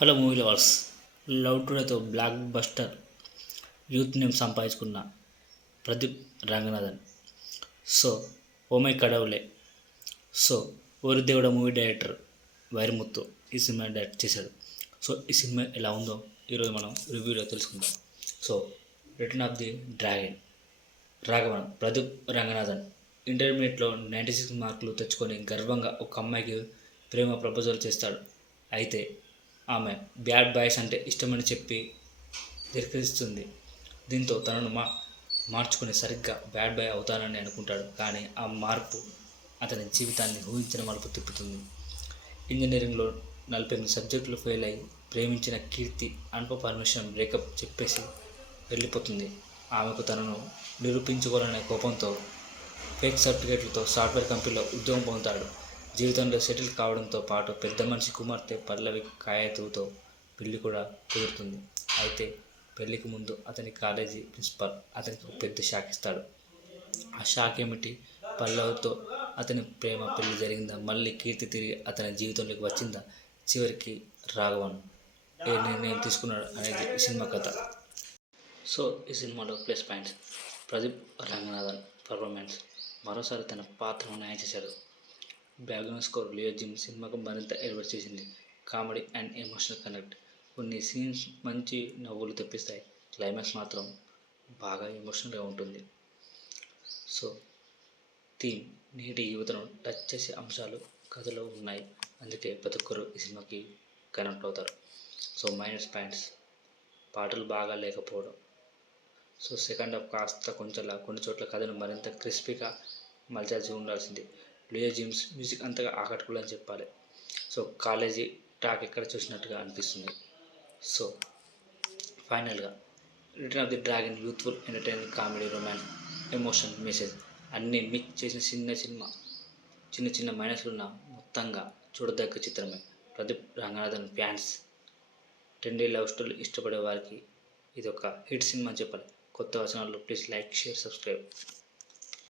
Hello movie lovers. Love టుడేతో blockbuster youth name సంపాదించుకున్న Pradeep Ranganathan. So oh my Kadavule. So Ori Devuda movie director Vairamuthu ఈ సినిమా direct చేశాడు. సో ఈ సినిమా ఎలా ఉందో ఈరోజు మనం రివ్యూలో తెలుసుకుందాం. So return of the dragon. Raghavan Pradeep Ranganathan ఇంటర్మీడియట్లో 96 మార్కులు తెచ్చుకొని గర్వంగా ఒక అమ్మాయికి ప్రేమ ప్రపోజల్ చేస్తాడు. అయితే ఆమె బ్యాడ్ బాయ్స్ అంటే ఇష్టమని చెప్పి తిరస్కరిస్తుంది. దీంతో తనను మార్చుకుని సరిగ్గా బ్యాడ్ బాయ్ అవుతానని అనుకుంటాడు. కానీ ఆ మార్పు అతని జీవితాన్ని ఊహించిన మలుపు తిప్పుతుంది. ఇంజనీరింగ్లో 48 సబ్జెక్టులు ఫెయిల్ అయి ప్రేమించిన కీర్తి అనుప పరమేశ్వరన్ బ్రేకప్ చెప్పేసి వెళ్ళిపోతుంది. ఆమెకు తనను నిరూపించుకోవాలనే కోపంతో ఫేక్ సర్టిఫికేట్లతో సాఫ్ట్వేర్ కంపెనీలో ఉద్యోగం పొందుతాడు. జీవితంలో సెటిల్ కావడంతో పాటు పెద్ద మనిషి కుమార్తె పల్లవి కాయతుతో పెళ్లి కూడా కుదురుతుంది. అయితే పెళ్లికి ముందు అతని కాలేజీ ప్రిన్సిపాల్ అతనికి ఒక పెద్ద షాక్ ఇస్తాడు. ఆ షాక్ ఏమిటి? పల్లవితో అతని ప్రేమ పెళ్లి జరిగిందా? మళ్ళీ కీర్తి తిరిగి అతని జీవితంలోకి వచ్చిందా? చివరికి రాఘవన్ ఏ నిర్ణయం తీసుకున్నాడు అనేది ఈ సినిమా కథ. సో ఈ సినిమాలో plus points: Pradeep Ranganathan performance మరోసారి తన పాత్రను న్యాయం చేశాడు. బ్యాక్గ్రౌండ్ స్కోర్ లియో జిమ్స్ సినిమాకు మరింత ఎలివేట్ చేసింది. Comedy and emotional connect. కొన్ని సీన్స్ మంచి నవ్వులు తెప్పిస్తాయి. క్లైమాక్స్ మాత్రం బాగా ఎమోషనల్గా ఉంటుంది. సో థీమ్ నేటి యువతను టచ్ చేసే అంశాలు కథలో ఉన్నాయి. అందుకే ప్రతి ఒక్కరు ఈ సినిమాకి కనెక్ట్ అవుతారు. సో మైనస్ పాయింట్స్: పాటలు బాగా లేకపోవడం. సో సెకండ్ హాఫ్ కాస్త కొంచెంలా కొన్ని చోట్ల కథను మరింత క్రిస్పీగా మలచాల్సి ఉండాల్సింది. లియో జిమ్స్ మ్యూజిక్ అంతగా ఆకట్టుకోలేదని చెప్పాలి. సో కాలేజీ టాక్ ఎక్కడ చూసినట్టుగా అనిపిస్తుంది. సో ఫైనల్గా return of the dragon youthful, entertaining, comedy, romance, emotion, message అన్నీ మిక్స్ చేసిన చిన్న చిన్న మైనస్లున్న మొత్తంగా చూడదగ్గ చిత్రమే. Pradeep Ranganathan fans, trendy love story ఇష్టపడే వారికి ఇది ఒక హిట్ సినిమా అని చెప్పాలి. కొత్త వచనాలు ప్లీజ్ లైక్, షేర్, సబ్స్క్రైబ్.